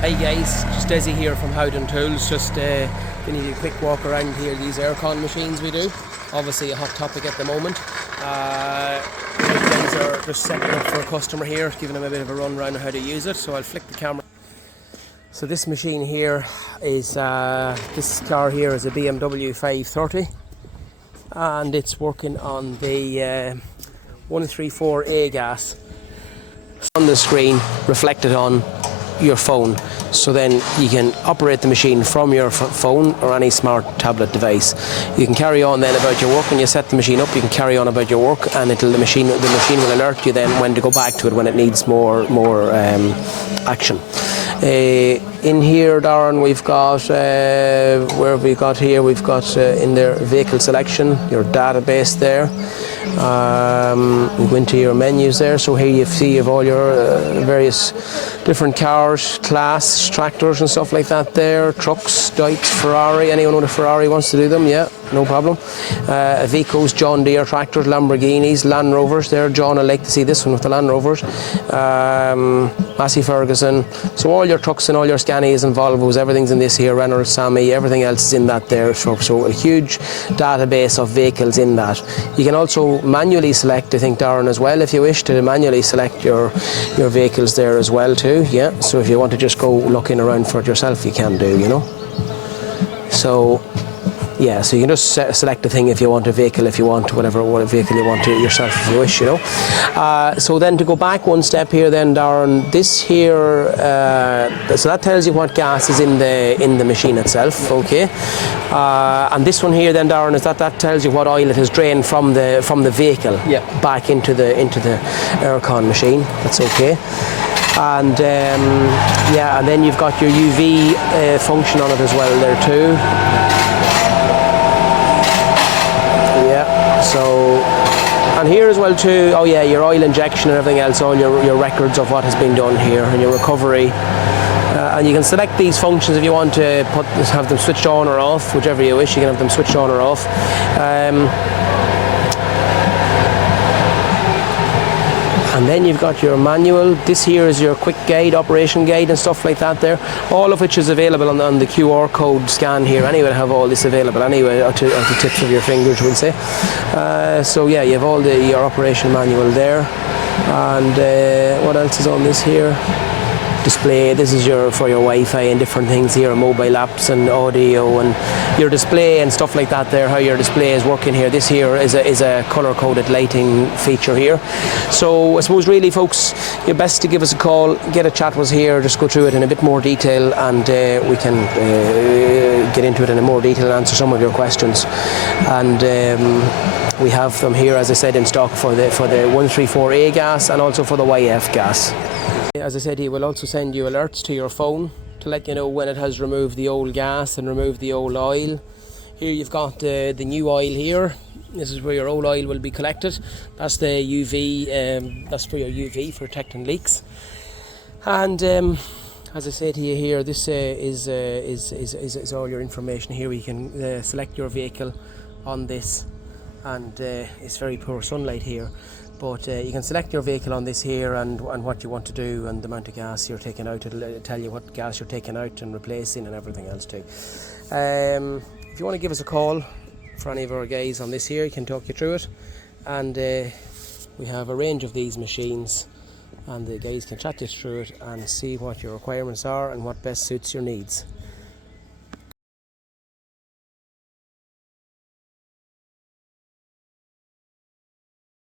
Hey guys, just Desi here from R134A Tools. Just giving you a quick walk around here. These aircon machines we do, obviously a hot topic at the moment. These are just setting up for a customer here, giving them a bit of a run around on how to use it. So I'll flick the camera. So this machine here is this car here is a BMW 530, and it's working on the R134A gas on the screen, reflected on your phone, so then you can operate the machine from your phone or any smart tablet device. You can carry on then about your work. When you set the machine up, you can carry on about your work, and the machine will alert you then when to go back to it when it needs more action. In here, Darren, we've got where have we got here? We've got in there vehicle selection, your database there. You go into your menus there, so here you see of all your various different cars, class, tractors and stuff like that there, trucks, Dykes, Ferrari, anyone with a Ferrari wants to do them, yeah, no problem. Vicos, John Deere tractors, Lamborghinis, Land Rovers there, John, I like to see this one with the Land Rovers, Massey Ferguson, so all your trucks and all your Scanias and Volvos, everything's in this here, Renault, Sammy, everything else is in that there, so a huge database of vehicles in that. You can also manually select, I think, Darren, as well, if you wish to manually select your vehicles there as well too, yeah, so if you want to just go looking around for it yourself, you can do, you know. So yeah, so you can just select a thing if you want a vehicle, if you want whatever vehicle you want to yourself if you wish, you know. So then to go back one step here then, Darren, this here, so that tells you what gas is in the machine itself, okay. And this one here then, Darren, is that tells you what oil it has drained from the vehicle, yeah, back into the aircon machine. That's okay. And yeah, and then you've got your UV function on it as well there too. So, and here as well too, oh yeah, your oil injection and everything else, all your records of what has been done here, and your recovery. And you can select these functions if you want to have them switched on or off, whichever you wish. You can have them switched on or off. And then you've got your manual. This here is your quick guide, operation guide and stuff like that there, all of which is available on the QR code scan here. Anyway, to have all this available anyway at the tips of your fingers, we'll say. So yeah, you have all your operation manual there. And what else is on this here? Display. This is for your Wi-Fi and different things here, mobile apps and audio and your display and stuff like that there, how your display is working here. This here is a color-coded lighting feature here. So I suppose really, folks, you're best to give us a call, get a chat with us here, just go through it in a bit more detail, and we can get into it in a more detail and answer some of your questions. And we have them here, as I said, in stock for the R134A gas and also for the YF gas. As I said, he will also send you alerts to your phone to let you know when it has removed the old gas and removed the old oil. Here you've got the new oil here. This is where your old oil will be collected. That's the UV, that's for your UV for detecting leaks. And as I said to you here, this is all your information here. You can select your vehicle on this, and it's very poor sunlight here. But you can select your vehicle on this here and what you want to do and the amount of gas you're taking out. It'll tell you what gas you're taking out and replacing and everything else too. If you want to give us a call for any of our guys on this here, you can talk you through it. And we have a range of these machines, and the guys can chat you through it and see what your requirements are and what best suits your needs.